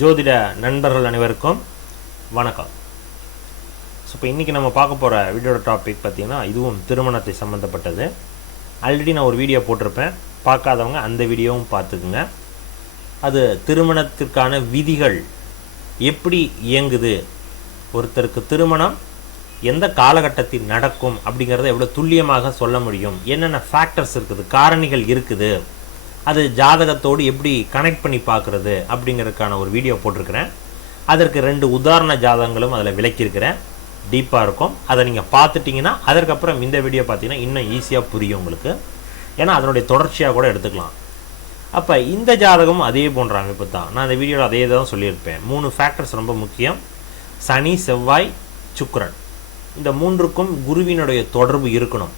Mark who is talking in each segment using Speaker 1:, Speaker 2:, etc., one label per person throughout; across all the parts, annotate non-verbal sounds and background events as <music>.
Speaker 1: ஜோதிட நண்பர்கள் அனைவருக்கும் வணக்கம். ஸோ இப்போ இன்றைக்கி நம்ம பார்க்க போகிற வீடியோட டாபிக் பார்த்திங்கன்னா இதுவும் திருமணத்தை சம்மந்தப்பட்டது ஆல்ரெடி நான் ஒரு வீடியோ போட்டிருப்பேன். பார்க்காதவங்க அந்த வீடியோவும் பார்த்துக்குங்க. அது திருமணத்திற்கான விதிகள் எப்படி இயங்குது? ஒருத்தருக்கு திருமணம் எந்த காலகட்டத்தில் நடக்கும் அப்படிங்கிறத எவ்வளோ துல்லியமாக சொல்ல முடியும்? என்னென்ன ஃபேக்டர்ஸ் இருக்குது? காரணிகள் இருக்குது. அது ஜாதகத்தோடு எப்படி கனெக்ட் பண்ணி பார்க்குறது அப்படிங்கிறதுக்கான ஒரு வீடியோ போட்டிருக்கிறேன். அதற்கு ரெண்டு உதாரண ஜாதகங்களும் அதில் விளக்கியிருக்கிறேன். டீப்பாக இருக்கும். அதை நீங்கள் பார்த்துட்டிங்கன்னா அதற்கப்புறம் இந்த வீடியோ பார்த்தீங்கன்னா இன்னும் ஈஸியாக புரியும் உங்களுக்கு. ஏன்னா அதனுடைய தொடர்ச்சியாக கூட எடுத்துக்கலாம். அப்போ இந்த ஜாதகமும் அதே போன்ற அமைப்பு தான் நான் இந்த வீடியோவில் அதே தான் சொல்லியிருப்பேன். மூணு ஃபேக்டர்ஸ் ரொம்ப முக்கியம். சனி செவ்வாய் சுக்கரன். இந்த மூன்றுக்கும் குருவினுடைய தொடர்பு இருக்கணும்.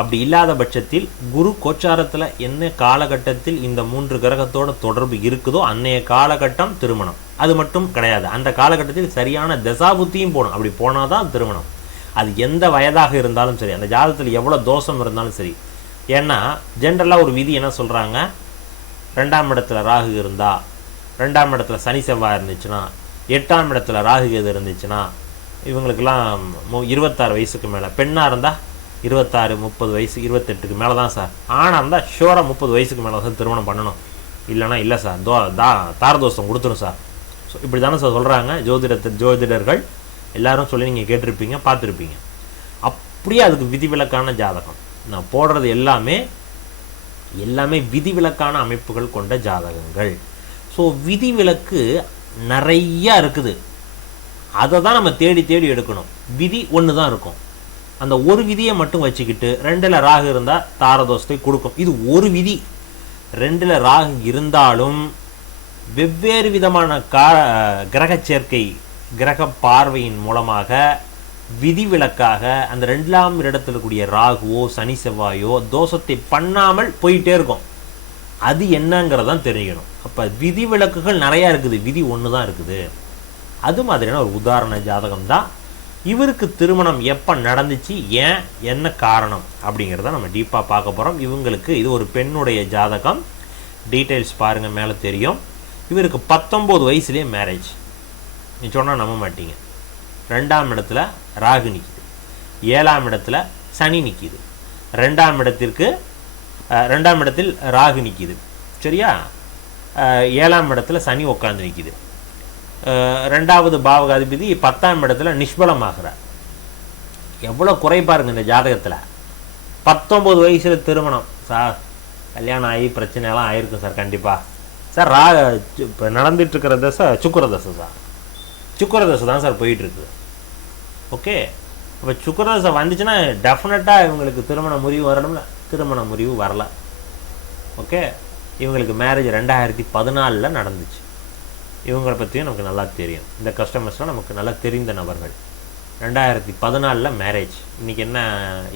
Speaker 1: அப்படி இல்லாத பட்சத்தில் குரு கோச்சாரத்தில் என்ன காலகட்டத்தில் இந்த மூன்று கிரகத்தோட தொடர்பு இருக்குதோ அன்னைய காலகட்டம் திருமணம். அது மட்டும் கிடையாது. அந்த காலகட்டத்தில் சரியான தசாபுத்தியும் போகணும். அப்படி போனால் தான் திருமணம். அது எந்த வயதாக இருந்தாலும் சரி அந்த ஜாதகத்தில் எவ்வளோ தோஷம் இருந்தாலும் சரி. ஏன்னா ஜென்ரலாக ஒரு விதி என்ன சொல்கிறாங்க ரெண்டாம் இடத்துல ராகு இருந்தா ரெண்டாம் இடத்துல சனி செவ்வாய் இருந்துச்சுன்னா எட்டாம் இடத்துல ராகு கேது இருந்துச்சுன்னா இவங்களுக்கெல்லாம் மு- இருபத்தாறு வயசுக்கு மேலே. பெண்ணாக இருந்தால் இருபத்தாறு முப்பது வயசு இருபத்தெட்டுக்கு மேலே தான் சார். ஆணாக இருந்தால் ஷோராக முப்பது வயசுக்கு மேலே தான் திருமணம் பண்ணணும். இல்லைன்னா இல்லை சார். தோ தா தாரதோஷம் கொடுத்துரும் சார். ஸோ இப்படி தானே சார் சொல்கிறாங்க ஜோதிடத்து ஜோதிடர்கள் எல்லாரும் சொல்லி நீங்கள் கேட்டிருப்பீங்க பார்த்துருப்பீங்க. அப்படியே அதுக்கு விதிவிலக்கான ஜாதகம். நான் போடுறது எல்லாமே எல்லாமே விதிவிலக்கான அமைப்புகள் கொண்ட ஜாதகங்கள். ஸோ விதிவிலக்கு நிறையா இருக்குது. அதை தான் நம்ம தேடி தேடி எடுக்கணும். விதி ஒன்று தான் இருக்கும். அந்த ஒரு விதியை மட்டும் வச்சுக்கிட்டு ரெண்டில் ராகு இருந்தால் தாரதோஷத்தை கொடுக்கும். இது ஒரு விதி. ரெண்டில் ராகு இருந்தாலும் வெவ்வேறு விதமான கா கிரக சேர்க்கை கிரக பார்வையின் மூலமாக விதிவிலக்காக அந்த ரெண்டாம் இடத்துல கூடிய ராகுவோ சனி செவ்வாயோ தோஷத்தை பண்ணாமல் போயிட்டே இருக்கும். அது என்னங்கிறதான் தெரிஞ்சுக்கணும் அப்போ விதிவிலக்குகள் நிறையா இருக்குது. விதி ஒன்று தான் இருக்குது. அது மாதிரியான ஒரு உதாரண ஜாதகம் தான் இவருக்கு திருமணம் எப்போ நடந்துச்சு? ஏன்? என்ன காரணம்? அப்படிங்கிறத நம்ம டீப்பாக பார்க்க போகிறோம் இவங்களுக்கு இது ஒரு பெண்ணுடைய ஜாதகம். டீட்டெயில்ஸ் பாருங்கள் மேலே தெரியும். இவருக்கு பத்தொம்போது வயசுலேயே மேரேஜ் நீ சொன்னால் நம்ப மாட்டீங்க. ரெண்டாம் இடத்துல ராகு நிற்கிது ஏழாம் இடத்துல சனி நிற்கிது ரெண்டாம் இடத்திற்கு ரெண்டாம் இடத்தில் ராகு நிற்கிது சரியா? அஹ், ஏழாம் இடத்துல சனி உட்காந்து நிற்கிது ரெண்டாவது பாவகாதிபதி பத்தாம் இடத்துல நிஷ்பலமாகிறார். எவ்வளோ குறை பாருங்க இந்த ஜாதகத்தில். பத்தொம்பது வயசில் திருமணம். சார் கல்யாணம் ஆகி பிரச்சனையெல்லாம் ஆயிருக்கும் சார் கண்டிப்பாக சார் ரா இப்போ நடந்துட்டுருக்கிற தசை சுக்கர தசை சார் சுக்கர தசை தான் சார் போயிட்டு இருக்குது ஓகே இப்போ சுக்கர வந்துச்சுன்னா டெஃபினட்டாக இவங்களுக்கு திருமண முறிவு வரணும்ல. திருமண முறிவு வரல. ஓகே இவங்களுக்கு மேரேஜ் ரெண்டாயிரத்தி பதினாலில் நடந்துச்சு. இவங்களை பற்றியும் நமக்கு நல்லா தெரியும். இந்த கஸ்டமர்ஸ்லாம் நமக்கு நல்லா தெரிந்த நபர்கள். ரெண்டாயிரத்தி பதினாலில் மேரேஜ் இன்றைக்கி என்ன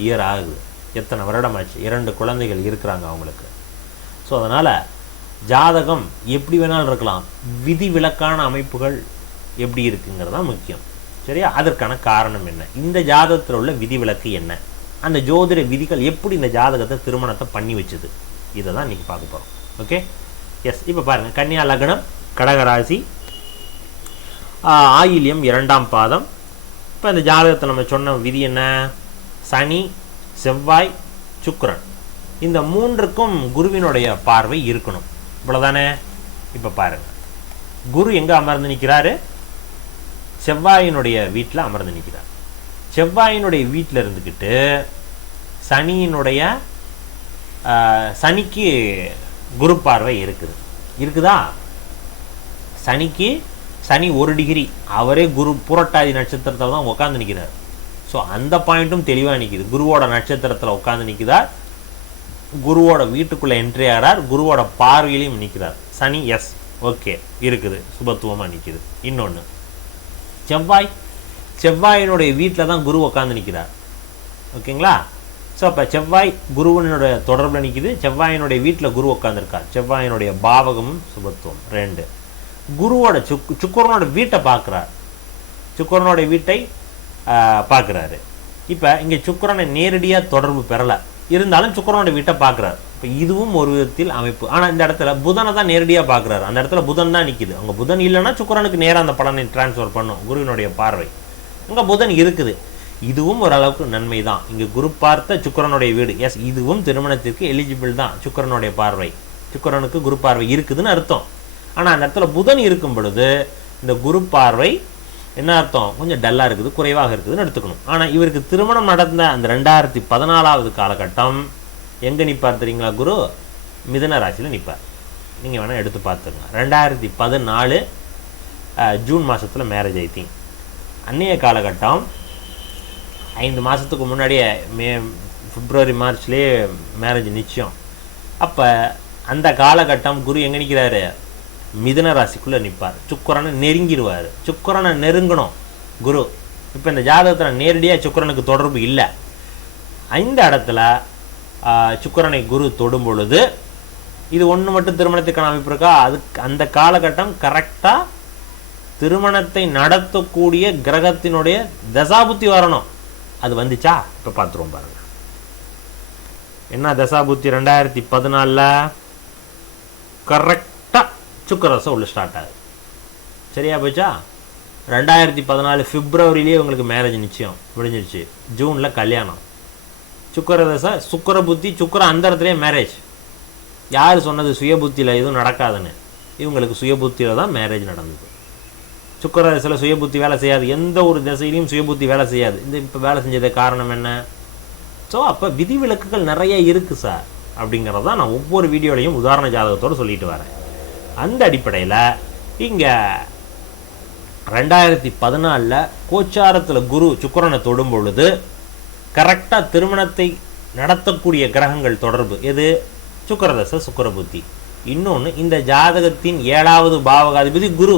Speaker 1: இயர் ஆகுது? எத்தனை வருடம் ஆச்சு இரண்டு குழந்தைகள் இருக்கிறாங்க அவங்களுக்கு. ஸோ அதனால் ஜாதகம் எப்படி வேணாலும் இருக்கலாம். விதி விலக்கான அமைப்புகள் எப்படி இருக்குங்கிறது தான் முக்கியம். சரியா? அதற்கான காரணம் என்ன? இந்த ஜாதகத்தில் உள்ள விதிவிலக்கு என்ன? அந்த ஜோதிட விதிகள் எப்படி இந்த ஜாதகத்தை திருமணத்தை பண்ணி வச்சுது? இதை தான் இன்றைக்கி பார்க்க போகிறோம் ஓகே எஸ் இப்போ பாருங்கள் கன்னியா லக்னம் கடகராசி ஆயில்யம் இரண்டாம் பாதம். இப்போ இந்த ஜாதகத்தை நம்ம சொன்ன விதி என்ன? சனி செவ்வாய் சுக்கரன். இந்த மூன்றுக்கும் குருவினுடைய பார்வை இருக்கணும். இவ்வளோதானே இப்போ பாருங்க. குரு எங்கே அமர்ந்து நிற்கிறாரு செவ்வாயினுடைய வீட்டில் அமர்ந்து நிற்கிறார். செவ்வாயினுடைய வீட்டில் இருந்துக்கிட்டு சனியினுடைய ஆஹ், சனிக்கு குரு பார்வை இருக்குது. இருக்குதா? சனிக்கு சனி ஒரு டிகிரி. அவரே குரு புரட்டாதி நட்சத்திரத்தில் தான் உட்காந்து நிற்கிறார் ஸோ அந்த பாயிண்ட்டும் தெளிவாக நிற்கிது குருவோட நட்சத்திரத்தில் உட்காந்து நிற்கிறார் குருவோட வீட்டுக்குள்ளே என்ட்ரி ஆகிறார் குருவோட பார்வையிலையும் நிற்கிறார் சனி எஸ் ஓகே இருக்குது. சுபத்துவமாக நிற்கிது இன்னொன்று செவ்வாய் செவ்வாயினுடைய வீட்டில் தான் குரு உட்காந்து நிற்கிறார் ஓகேங்களா? ஸோ அப்போ செவ்வாய் குருவனுடைய தொடர்பில் நிற்கிது செவ்வாயினுடைய வீட்டில் குரு உட்காந்துருக்கார் செவ்வாயினுடைய பாவகமும் சுபத்துவம் ரெண்டு. குருவோட சுக் சுக்கரனோட வீட்டை பார்க்குறார். சுக்கரனோட வீட்டை பார்க்குறாரு. இப்போ இங்கே சுக்கரனை நேரடியாக தொடர்பு பெறலை. இருந்தாலும் சுக்கரனோட வீட்டை பார்க்குறாரு. இப்போ இதுவும் ஒரு விதத்தில் அமைப்பு. ஆனால் இந்த இடத்துல புதனை தான் நேரடியாக பார்க்குறாரு. அந்த இடத்துல புதன் தான் நிற்கிது அங்கே புதன் இல்லைன்னா சுக்கரனுக்கு நேராக அந்த பலனை டிரான்ஸ்ஃபர் பண்ணும். குருவினுடைய பார்வை. அங்கே புதன் இருக்குது. இதுவும் ஓரளவுக்கு நன்மை தான். இங்கே குரு பார்த்த சுக்கரனுடைய வீடு. எஸ் இதுவும் திருமணத்திற்கு எலிஜிபிள் தான். சுக்கரனுடைய பார்வை. சுக்கரனுக்கு குரு பார்வை இருக்குதுன்னு அர்த்தம். ஆனால் அந்த இடத்துல புதன் இருக்கும் பொழுது இந்த குரு பார்வை என்ன அர்த்தம்? கொஞ்சம் டல்லாக இருக்குது குறைவாக இருக்குதுன்னு எடுத்துக்கணும். ஆனால் இவருக்கு திருமணம் நடந்த அந்த ரெண்டாயிரத்தி பதினாலாவது காலகட்டம் எங்கே நிற்பார் தெரியுங்களா குரு? மிதன ராசியில் நிற்பார் நீங்கள் வேணால் எடுத்து பார்த்துங்க ரெண்டாயிரத்தி பதினாலு ஜூன் மாதத்தில் மேரேஜ் ஆயிட்டீங்க. அன்னைய காலகட்டம் ஐந்து மாதத்துக்கு முன்னாடியே மே பிப்ரவரி மார்ச்லேயே மேரேஜ் நிச்சயம். அப்போ அந்த காலகட்டம் குரு எங்கே நிற்கிறாரு மிதுன ராசிக்குள்ளே நிற்பார் சுக்கரனை நெருங்கிடுவார். சுக்கரனை நெருங்கணும். குரு இப்போ இந்த ஜாதகத்தில் நேரடியாக சுக்கரனுக்கு தொடர்பு இல்லை. இந்த இடத்துல சுக்கரனை சுக்கிரனை குரு தொடும் பொழுது இது ஒன்று மட்டும் திருமணத்துக்கான அமைப்பு இருக்கா? அதுக்கு அந்த காலகட்டம் கரெக்டாக திருமணத்தை நடத்தக்கூடிய கிரகத்தினுடைய தசாபுத்தி வரணும். அது வந்துச்சா? இப்போ பார்த்துருவோம் பாருங்க. என்ன தசாபுத்தி? ரெண்டாயிரத்தி பதினாலில் கரெக்ட் சுக்கரசம் உள்ள ஸ்டார்ட் ஆகுது. சரியா போச்சா? ரெண்டாயிரத்தி பதினாலு பிப்ரவரிலேயே உங்களுக்கு மேரேஜ் நிச்சயம் முடிஞ்சிருச்சு. ஜூனில் கல்யாணம். சுக்கரதசை சுக்கர புத்தி சுக்கர அந்தரத்துலேயே மேரேஜ் யார் சொன்னது சுய புத்தியில் எதுவும் நடக்காதுன்னு? இவங்களுக்கு சுய புத்தியில் தான் மேரேஜ் நடந்தது. சுக்கர தசையில் சுய புத்தி வேலை செய்யாது. எந்த ஒரு திசையிலையும் சுய புத்தி வேலை செய்யாது. இந்த இப்போ வேலை செஞ்சது காரணம் என்ன? ஸோ அப்போ விதிவிலக்குகள் நிறைய இருக்குது சார் அப்படிங்கிறத நான் ஒவ்வொரு வீடியோலையும் உதாரண ஜாதகத்தோடு சொல்லிட்டு வரேன். அந்த அடிப்படையில் இங்கே ரெண்டாயிரத்தி பதினாலில் கோச்சாரத்தில் குரு சுக்கரனை தொடும் பொழுது கரெக்டாக திருமணத்தை நடத்தக்கூடிய கிரகங்கள் தொடர்பு. எது? சுக்கரதச சுக்கர புத்தி இன்னொன்று இந்த ஜாதகத்தின் ஏழாவது பாவகாதிபதி குரு.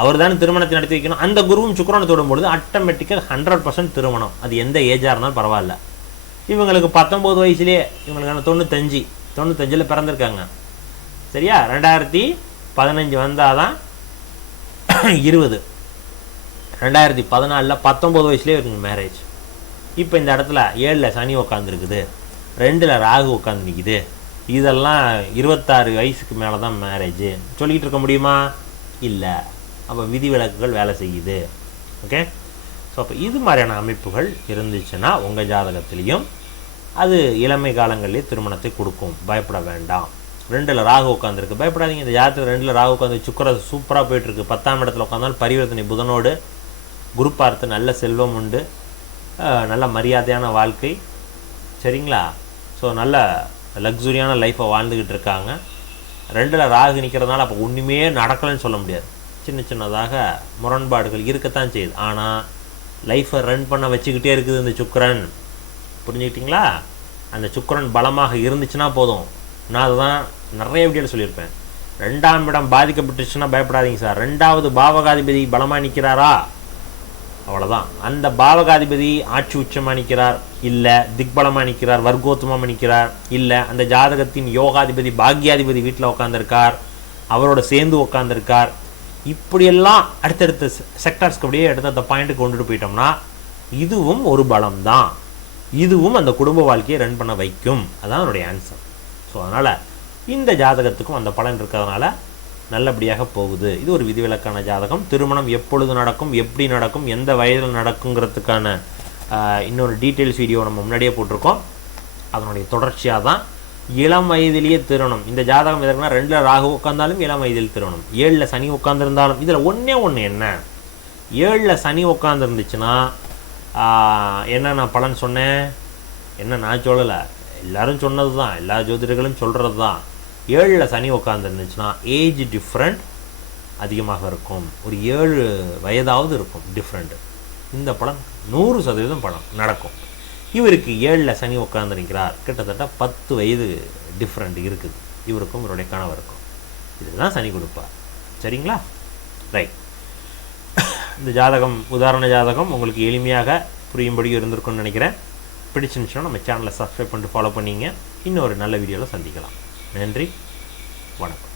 Speaker 1: அவர் தான் திருமணத்தை நடத்தி வைக்கணும். அந்த குருவும் சுக்கரனை தொடும் பொழுது ஆட்டோமேட்டிக்காக ஹண்ட்ரட் பர்சன்ட் திருமணம். அது எந்த ஏஜாக இருந்தாலும் பரவாயில்ல. இவங்களுக்கு பத்தொம்போது வயசுலேயே இவங்களுக்கான தொண்ணூத்தஞ்சு தொண்ணூத்தஞ்சில் பிறந்திருக்காங்க. சரியா? ரெண்டாயிரத்தி பதினஞ்சு வந்தால் தான் <coughs> இருபது. ரெண்டாயிரத்தி பதினாலில் பத்தொம்போது வயசுலேயே இருக்குங்க மேரேஜ் இப்போ இந்த இடத்துல ஏழில் சனி உட்காந்துருக்குது ரெண்டில் ராகு உட்காந்து நிற்குது இதெல்லாம் இருபத்தாறு வயசுக்கு மேலே தான் மேரேஜ் சொல்லிக்கிட்டு இருக்க முடியுமா? இல்லை. அப்போ விதிவிலக்குகள் வேலை செய்யுது. ஓகே? ஸோ அப்போ இது மாதிரியான அமைப்புகள் இருந்துச்சுன்னா உங்கள் ஜாதகத்திலையும் அது இளமை காலங்களிலே திருமணத்தை கொடுக்கும். பயப்பட வேண்டாம். ரெண்டில் ராகு உட்காந்துருக்கு பயப்படாதீங்க இந்த ஜாதகத்தில் ரெண்டில் ராகு உட்காந்து சுக்கர சூப்பராக போயிட்டுருக்கு. பத்தாம் இடத்துல உட்காந்தாலும் பரிவர்த்தனை புதனோடு. குரு பார்த்து நல்ல செல்வம் உண்டு. நல்ல மரியாதையான வாழ்க்கை. சரிங்களா? ஸோ நல்ல லக்ஸுரியான லைஃப்பை வாழ்ந்துக்கிட்டு இருக்காங்க. ரெண்டில் ராகு நிற்கிறதுனால அப்போ ஒன்றுமே நடக்கலைன்னு சொல்ல முடியாது. சின்ன சின்னதாக முரண்பாடுகள் இருக்கத்தான் செய்யுது. ஆனால் லைஃப்பை ரன் பண்ண வச்சுக்கிட்டே இருக்குது இந்த சுக்கரன். புரிஞ்சுக்கிட்டிங்களா? அந்த சுக்கரன் பலமாக இருந்துச்சுன்னா போதும். நான் அதுதான் நிறைய வீடியோவில் சொல்லியிருப்பேன். ரெண்டாம் இடம் பாதிக்கப்பட்டுச்சுன்னா பயப்படாதீங்க சார். ரெண்டாவது பாவகாதிபதி பலமாக நிற்கிறாரா அவ்வளோதான் அந்த பாவகாதிபதி ஆட்சி உச்சமாக நிற்கிறார் இல்லை திக்பலமாக நிற்கிறார் வர்க்கோத்தமாக நிற்கிறார் இல்லை அந்த ஜாதகத்தின் யோகாதிபதி பாக்யாதிபதி வீட்டில் உட்காந்துருக்கார் அவரோட சேர்ந்து உட்காந்துருக்கார் இப்படியெல்லாம் அடுத்தடுத்த செக்டார்ஸ்க்கு அப்படியே அடுத்தடுத்த பாயிண்ட்டுக்கு கொண்டுட்டு போயிட்டோம்னா இதுவும் ஒரு பலம் தான் இதுவும் அந்த குடும்ப வாழ்க்கையை ரன் பண்ண வைக்கும். அதான் என்னுடைய ஆன்சர் ஸோ அதனால் இந்த ஜாதகத்துக்கும் அந்த பலன் இருக்கிறதுனால நல்லபடியாக போகுது. இது ஒரு விதிவிலக்கான ஜாதகம். திருமணம் எப்பொழுது நடக்கும் எப்படி நடக்கும் எந்த வயதில் நடக்குங்கிறதுக்கான இன்னொரு டீட்டெயில்ஸ் வீடியோ நம்ம முன்னாடியே போட்டிருக்கோம். அதனுடைய தொடர்ச்சியாக தான் இளம் வயதிலேயே திருமணம். இந்த ஜாதகம் எதற்குனா ரெண்டில் ராகு உட்காந்தாலும் இளம் வயதில் திருமணம். ஏழில் சனி உட்காந்துருந்தாலும் இதில் ஒன்றே ஒன்று என்ன? ஏழில் சனி உட்காந்துருந்துச்சுன்னா என்ன நான் பலன் சொன்னேன்? என்ன நான் சொல்லலை? எல்லாரும் சொன்னது தான் எல்லா ஜோதிடர்களும் சொல்கிறது தான் ஏழில் சனி உட்காந்துருந்துச்சுன்னா ஏஜ் டிஃப்ரெண்ட் அதிகமாக இருக்கும். ஒரு ஏழு வயதாவது இருக்கும் டிஃப்ரெண்ட் இந்த படம் நூறு சதவீதம் படம் நடக்கும். இவருக்கு ஏழில் சனி உட்காந்துருக்கிறார் கிட்டத்தட்ட பத்து வயது டிஃப்ரெண்ட் இருக்குது. இவருக்கும் இவருடைய கணவருக்கும். இதுதான் சனி கொடுப்பார் சரிங்களா? ரைட் இந்த ஜாதகம் உதாரண ஜாதகம் உங்களுக்கு எளிமையாக புரியும்படி இருந்திருக்கும்னு நினைக்கிறேன். பிடிச்சிருந்துச்சுன்னா நம்ம சேனலை சப்ஸ்கிரைப் பண்ணிட்டு ஃபாலோ பண்ணிங்க. இன்னொரு நல்ல வீடியோவில் சந்திக்கலாம். நன்றி. வணக்கம்.